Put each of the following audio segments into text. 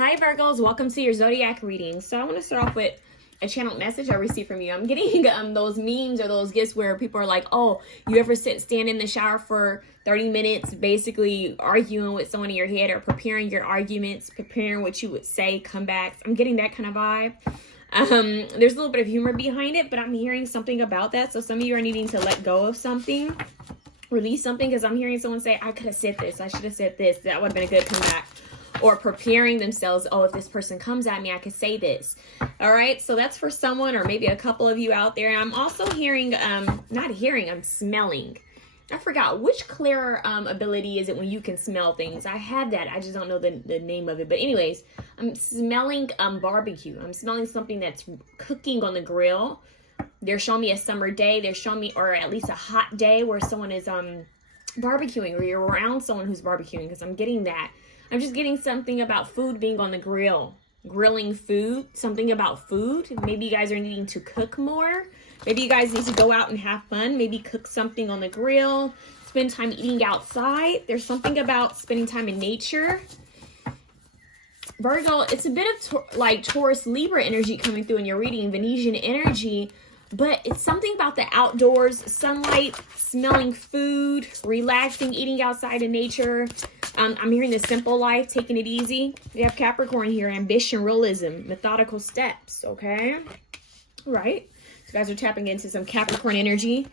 Hi Virgos, welcome to your zodiac reading. So I want to start off with a channeled message I received from you. I'm getting those memes or those gifts where people are like, oh, you ever stand in the shower for 30 minutes basically arguing with someone in your head or preparing your arguments, preparing what you would say, comebacks. I'm getting that kind of vibe. There's a little bit of humor behind it, but I'm hearing something about that. So some of you are needing to let go of something, release something, because I'm hearing someone say, I could have said this, I should have said this, that would have been a good comeback. Or preparing themselves, oh, if this person comes at me, I could say this. All right, so that's for someone or maybe a couple of you out there. I'm also hearing, I'm smelling. I forgot, which clearer ability is it when you can smell things? I have that, I just don't know the name of it. But anyways, I'm smelling barbecue. I'm smelling something that's cooking on the grill. They're showing me a summer day. They're showing me, or at least a hot day where someone is barbecuing, or you're around someone who's barbecuing, because I'm getting that. I'm just getting something about food being on the grill, grilling food, something about food. Maybe you guys are needing to cook more. Maybe you guys need to go out and have fun. Maybe cook something on the grill, spend time eating outside. There's something about spending time in nature. Virgo, it's a bit of like Taurus Libra energy coming through in your reading, Venusian energy, but it's something about the outdoors, sunlight, smelling food, relaxing, eating outside in nature. I'm hearing the simple life, taking it easy. We have Capricorn here, ambition, realism, methodical steps, okay? Right? So you guys are tapping into some Capricorn energy.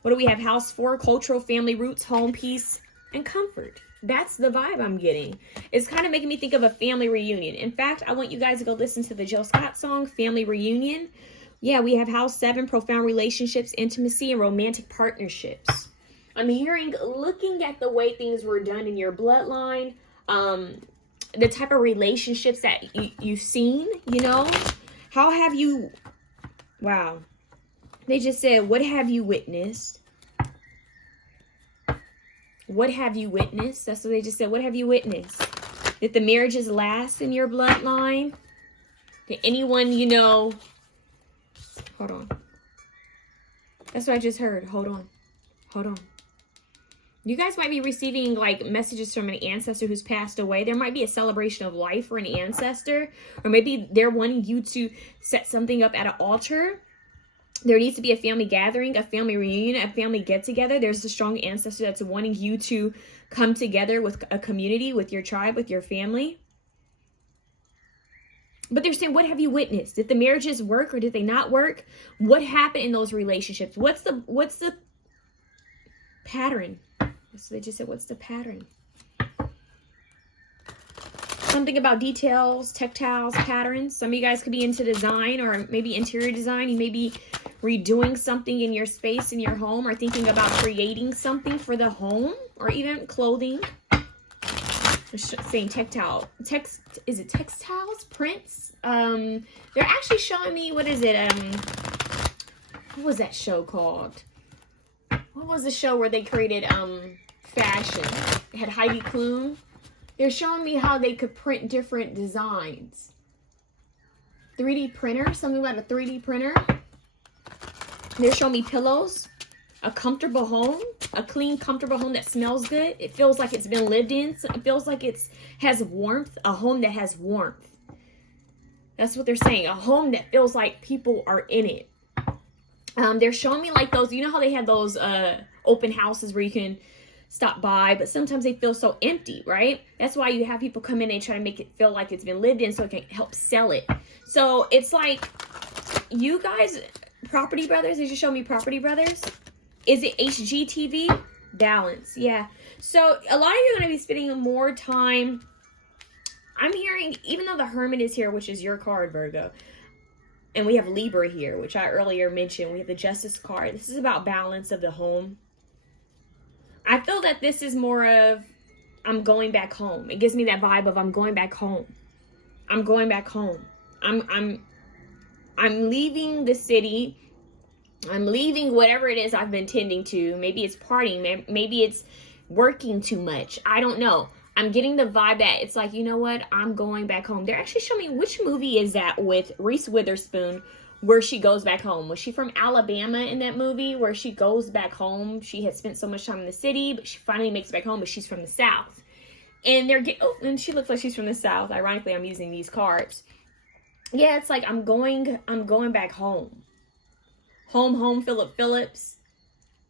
What do we have? House 4, cultural, family roots, home, peace, and comfort. That's the vibe I'm getting. It's kind of making me think of a family reunion. In fact, I want you guys to go listen to the Jill Scott song, Family Reunion. Yeah, we have House 7, profound relationships, intimacy, and romantic partnerships. I'm hearing, looking at the way things were done in your bloodline, the type of relationships that you've seen, you know, how have you, wow, they just said, what have you witnessed? What have you witnessed? That's what they just said. What have you witnessed? Did the marriages last in your bloodline? Did anyone, you know, hold on. That's what I just heard. Hold on. Hold on. You guys might be receiving like messages from an ancestor who's passed away. There might be a celebration of life for an ancestor, or maybe they're wanting you to set something up at an altar. There needs to be a family gathering, a family reunion, a family get together. There's a strong ancestor that's wanting you to come together with a community, with your tribe, with your family. But they're saying, what have you witnessed? Did the marriages work or did they not work? What happened in those relationships? What's the pattern? So they just said, what's the pattern? Something about details, textiles, patterns. Some of you guys could be into design or maybe interior design. You may be redoing something in your space in your home, or thinking about creating something for the home, or even clothing. Saying textile. Is it textiles? Prints? They're actually showing me, what is it? What was that show called? What was the show where they created fashion? It had Heidi Klum. They're showing me how they could print different designs. 3D printer, something about a 3D printer. They're showing me pillows, a comfortable home, a clean, comfortable home that smells good. It feels like it's been lived in. It feels like it has warmth, a home that has warmth. That's what they're saying, a home that feels like people are in it. They're showing me like those, you know how they have those open houses where you can stop by, but sometimes they feel so empty, right? That's why you have people come in and try to make it feel like it's been lived in so it can help sell it. So it's like, you guys, Property Brothers, did you show me Property Brothers? Is it HGTV? Balance, yeah. So a lot of you are going to be spending more time, I'm hearing, even though the Hermit is here, which is your card, Virgo, and we have Libra here, which I earlier mentioned. We have the Justice card. This is about balance of the home. I feel that this is more of, I'm going back home. It gives me that vibe of I'm going back home. I'm going back home. I'm leaving the city. I'm leaving whatever it is I've been tending to. Maybe it's partying. Maybe it's working too much. I don't know. I'm getting the vibe that it's like, you know what? I'm going back home. They're actually showing me, which movie is that with Reese Witherspoon where she goes back home? Was she from Alabama in that movie where she goes back home? She had spent so much time in the city, but she finally makes it back home, but she's from the South. And they're and she looks like she's from the South. Ironically, I'm using these cards. Yeah, it's like I'm going back home. Home, Philip Phillips.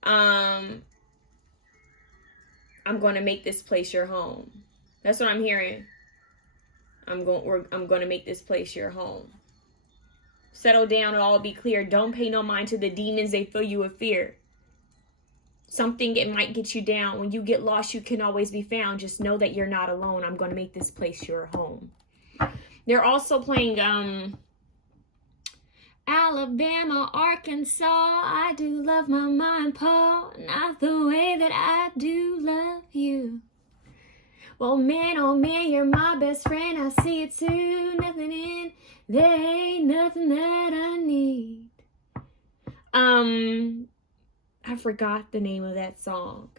I'm going to make this place your home. That's what I'm hearing. I'm going to make this place your home. Settle down and all be clear. Don't pay no mind to the demons. They fill you with fear. Something, it might get you down. When you get lost, you can always be found. Just know that you're not alone. I'm going to make this place your home. They're also playing Alabama, Arkansas. I do love my mom and pa, not the way that I do love you. Well, man, oh man, you're my best friend. I see it too. Nothing in there ain't nothing that I need. I forgot the name of that song.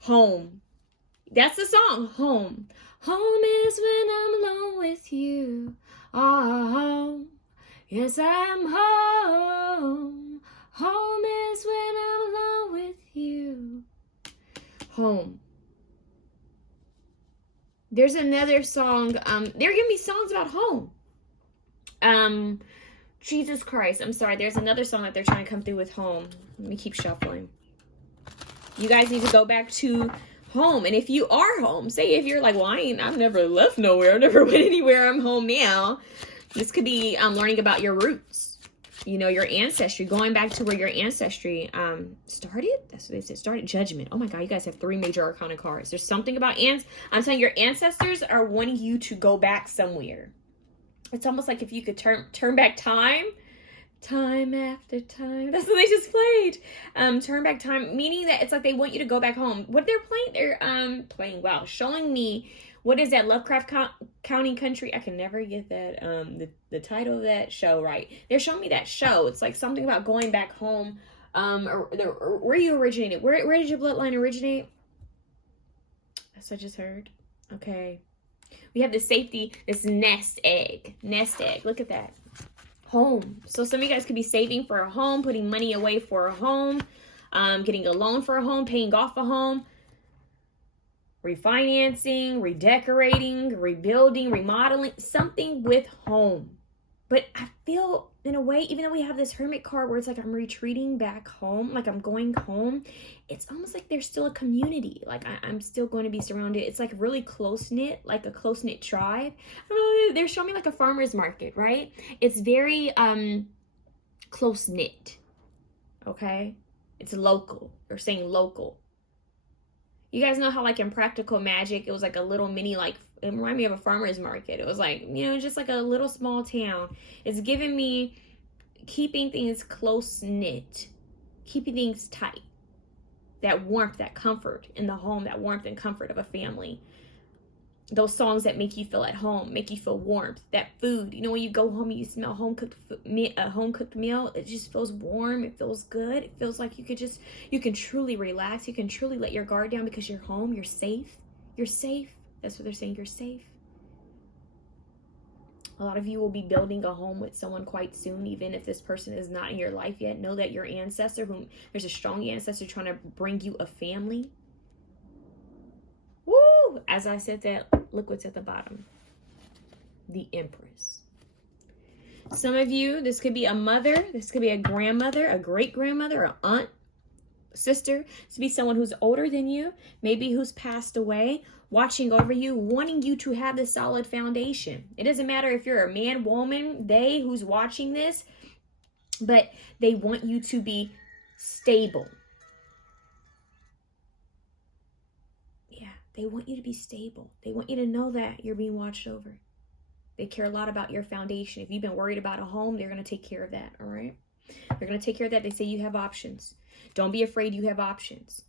Home. That's the song. Home. Home is when I'm alone with you. Home. Yes, I'm home. Home is when I'm alone with you. Home. There's another song. They're giving me songs about home. Jesus Christ. I'm sorry. There's another song that they're trying to come through with home. Let me keep shuffling. You guys need to go back to home. And if you are home, say if you're like, well, I've never left nowhere. I've never went anywhere. I'm home now. This could be learning about your roots. You know, your ancestry. Going back to where your ancestry started. That's what they said. Started. Judgment. Oh my God. You guys have 3 major arcana cards. There's something about I'm saying your ancestors are wanting you to go back somewhere. It's almost like if you could turn back time after time. That's what they just played. Turn back time, meaning that it's like they want you to go back home. What they're playing, they're playing. Wow, showing me what is that Lovecraft County country? I can never get that the title of that show right. They're showing me that show. It's like something about going back home. Or where you originated. Where did your bloodline originate? That's what I just heard. Okay. We have the safety, this nest egg. Look at that. Home. So some of you guys could be saving for a home, putting money away for a home, getting a loan for a home, paying off a home, refinancing, redecorating, rebuilding, remodeling, something with home. But I feel, in a way, even though we have this Hermit card where it's like I'm retreating back home, like I'm going home, it's almost like there's still a community. Like I'm still going to be surrounded. It's like really close-knit, like a close-knit tribe. I don't know, they're showing me like a farmer's market, right? It's very close-knit, okay? It's local. They're saying local. You guys know how like in Practical Magic, it was like a little mini, like, it reminded me of a farmer's market. It was like, you know, just like a little small town. It's giving me keeping things close-knit, keeping things tight. That warmth, that comfort in the home, that warmth and comfort of a family. Those songs that make you feel at home, make you feel warmth. That food, you know, when you go home and you smell a home-cooked meal, it just feels warm. It feels good. It feels like you can truly relax. You can truly let your guard down because you're home. You're safe. You're safe. That's what they're saying. You're safe. A lot of you will be building a home with someone quite soon, even if this person is not in your life yet. Know that your ancestor, there's a strong ancestor trying to bring you a family. Woo! As I said that, look what's at the bottom. The Empress. Some of you, this could be a mother, this could be a grandmother, a great-grandmother, an aunt, sister. This could be someone who's older than you, maybe who's passed away, watching over you, wanting you to have the solid foundation. It doesn't matter if you're a man, woman, they who's watching this, but they want you to be stable. Yeah, they want you to be stable. They want you to know that you're being watched over. They care a lot about your foundation. If you've been worried about a home, they're going to take care of that, all right? They're going to take care of that. They say you have options. Don't be afraid you have options.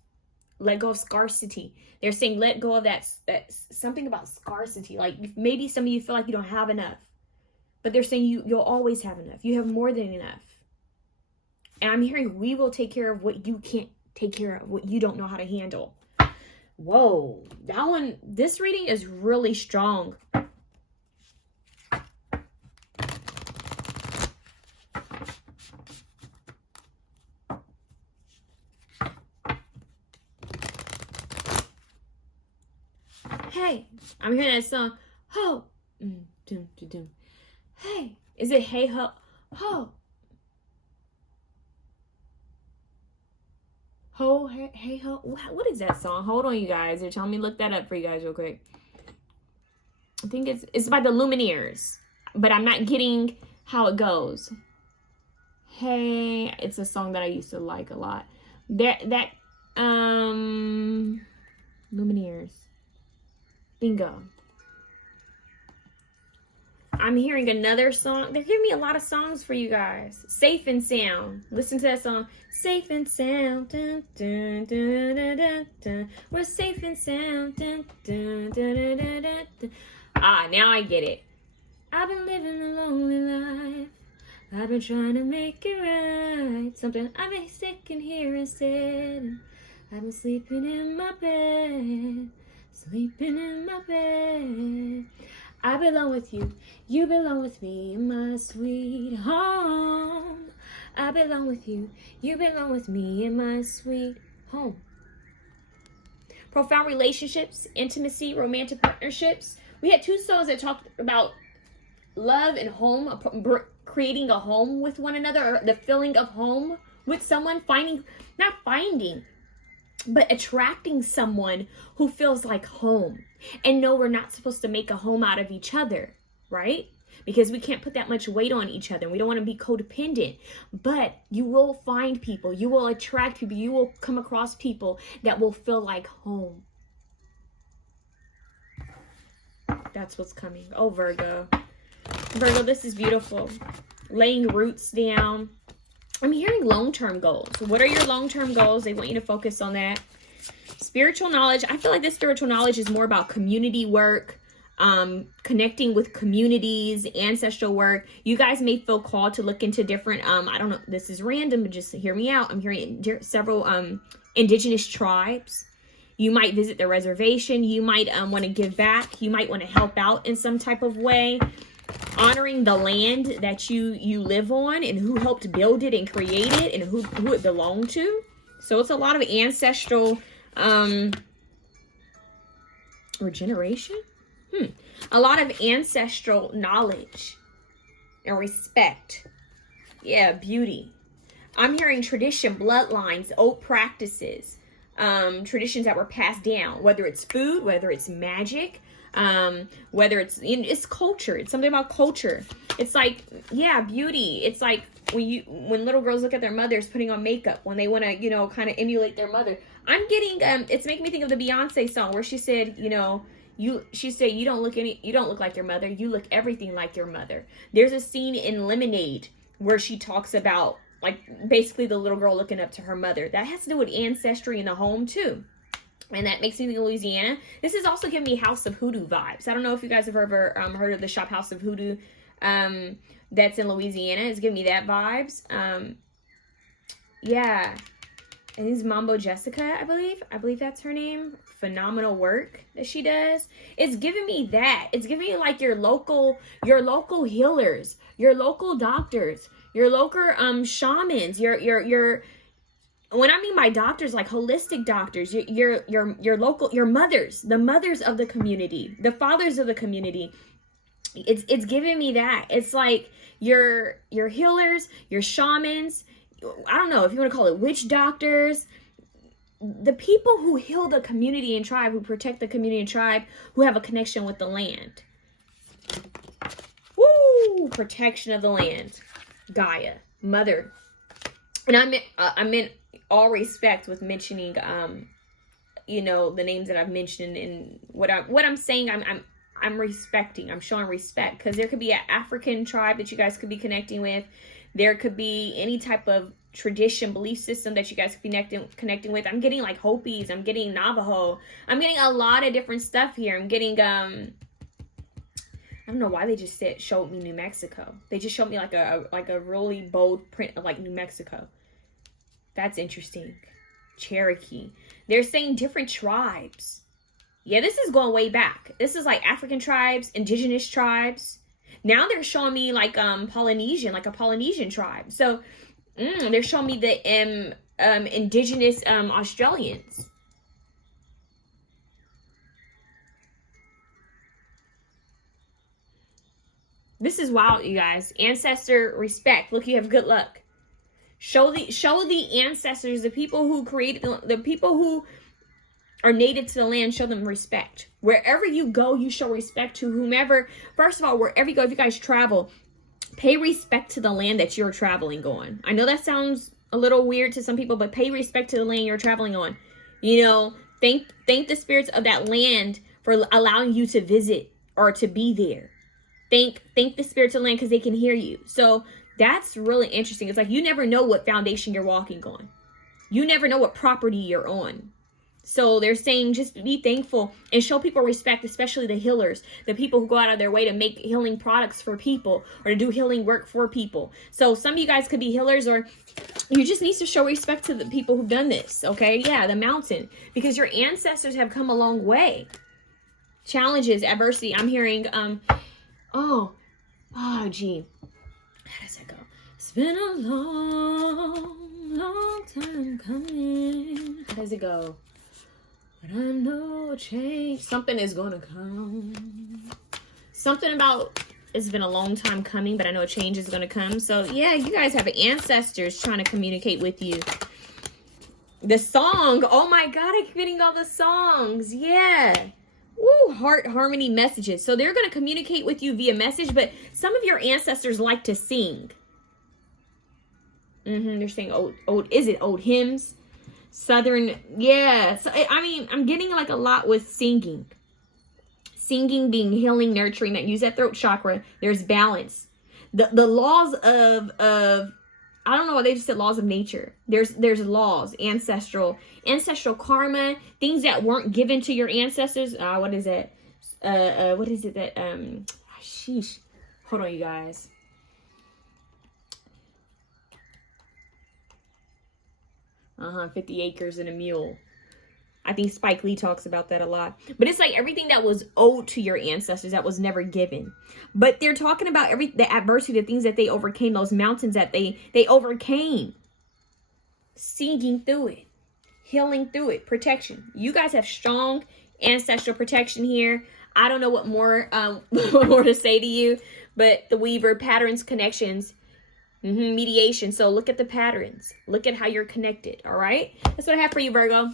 Let go of scarcity. They're saying let go of that something about scarcity. Like maybe some of you feel like you don't have enough. But they're saying you'll always have enough. You have more than enough. And I'm hearing we will take care of what you can't take care of, what you don't know how to handle. Whoa. This reading is really strong. Hey, I'm hearing that song. Ho. Doom, doom, doom. Hey. Is it hey ho? Ho. Ho, hey, hey ho. What is that song? Hold on, you guys. They're telling me to look that up for you guys real quick. I think it's by the Lumineers, but I'm not getting how it goes. Hey, it's a song that I used to like a lot. That Lumineers. Bingo. I'm hearing another song. They're giving me a lot of songs for you guys. Safe and Sound. Listen to that song. Safe and sound. Dun, dun, dun, dun, dun, dun. We're safe and sound. Dun, dun, dun, dun, dun, dun, dun. Ah, now I get it. I've been living a lonely life. I've been trying to make it right. Something I've been sick in here instead. I've been sleeping in my bed. Sleeping in my bed. I belong with you. You belong with me in my sweet home. I belong with you. You belong with me in my sweet home. Profound relationships, intimacy, romantic partnerships. We had 2 songs that talked about love and home, creating a home with one another, or the feeling of home with someone, but attracting someone who feels like home. And no, we're not supposed to make a home out of each other, right? Because we can't put that much weight on each other. We don't want to be codependent. But you will find people, you will attract people, you will come across people that will feel like home. That's what's coming. Oh, Virgo. Virgo, this is beautiful. Laying roots down. I'm hearing long-term goals. What are your long-term goals? They want you to focus on that. Spiritual knowledge. I feel like this spiritual knowledge is more about community work, connecting with communities, ancestral work. You guys may feel called to look into different, I don't know, this is random, but just hear me out. I'm hearing several indigenous tribes. You might visit the reservation. You might want to give back. You might want to help out in some type of way. Honoring the land that you live on and who helped build it and create it and who it belonged to. So it's a lot of ancestral regeneration. A lot of ancestral knowledge and respect. Yeah, beauty. I'm hearing tradition, bloodlines, old practices, traditions that were passed down, whether it's food, whether it's magic, whether it's culture. It's something about culture. It's like, yeah, beauty. It's like when little girls look at their mothers putting on makeup, when they want to, kind of emulate their mother. I'm getting, it's making me think of the Beyonce song where she said, you don't look like your mother. You look everything like your mother. There's a scene in Lemonade where she talks about, like, basically the little girl looking up to her mother. That has to do with ancestry in the home too. And that makes me think of Louisiana. This is also giving me House of Hoodoo vibes. I don't know if you guys have ever heard of the shop House of Hoodoo that's in Louisiana. It's giving me that vibes. Yeah. I think it's Mambo Jessica, I believe that's her name. Phenomenal work that she does. It's giving me that. It's giving me like your local healers, your local doctors, your local shamans, your when I mean by doctors, like holistic doctors, your local, your mothers, the mothers of the community, the fathers of the community. It's giving me that. It's like your healers, your shamans. I don't know if you want to call it witch doctors. The people who heal the community and tribe, who protect the community and tribe, who have a connection with the land. Woo! Protection of the land. Gaia, mother. And I meant all respect with mentioning, the names that I've mentioned, and what I'm saying. I'm respecting. I'm showing respect, because there could be an African tribe that you guys could be connecting with. There could be any type of tradition, belief system that you guys could be connecting with. I'm getting like Hopis. I'm getting Navajo. I'm getting a lot of different stuff here. I'm getting I don't know why they just showed me New Mexico. They just showed me like a really bold print of like New Mexico. That's interesting. Cherokee. They're saying different tribes. Yeah, this is going way back. This is like African tribes, indigenous tribes. Now they're showing me like Polynesian, like a Polynesian tribe. So they're showing me the indigenous Australians. This is wild, you guys. Ancestor respect. Look, you have good luck. Show the ancestors, the people who created, the people who are native to the land, show them respect. Wherever you go, you show respect to whomever. First of all, wherever you go, if you guys travel, pay respect to the land that you're traveling on. I know that sounds a little weird to some people, but pay respect to the land you're traveling on. You know, thank the spirits of that land for allowing you to visit or to be there. Thank the spirits of the land because they can hear you. So that's really interesting. It's like you never know what foundation you're walking on. You never know what property you're on. So they're saying just be thankful and show people respect, especially the healers, the people who go out of their way to make healing products for people or to do healing work for people. So some of you guys could be healers, or you just need to show respect to the people who've done this. Okay. Yeah. The mountain, because your ancestors have come a long way. Challenges, adversity. I'm hearing, gee. How does that go? It's been a long time coming. How does it go? But I know change. Something is gonna come. Something about it's been a long time coming, but I know a change is gonna come. So yeah, you guys have ancestors trying to communicate with you. The song. Oh my God, I keep getting all the songs. Yeah. Woo, heart harmony messages. So they're going to communicate with you via message, but some of your ancestors like to sing. They're saying old hymns, Southern. Yeah. So, I mean, I'm getting like a lot with singing. Singing being healing, nurturing, that use that throat chakra. There's balance. The laws of I don't know why they just said laws of nature. There's laws, ancestral karma, things that weren't given to your ancestors. What is it? What is it that sheesh. Hold on, you guys. 50 acres and a mule. I think Spike Lee talks about that a lot. But it's like everything that was owed to your ancestors that was never given. But they're talking about the adversity, the things that they overcame, those mountains that they overcame. Singing through it. Healing through it. Protection. You guys have strong ancestral protection here. I don't know what more, what more to say to you. But the Weaver, patterns, connections, mediation. So look at the patterns. Look at how you're connected. All right. That's what I have for you, Virgo.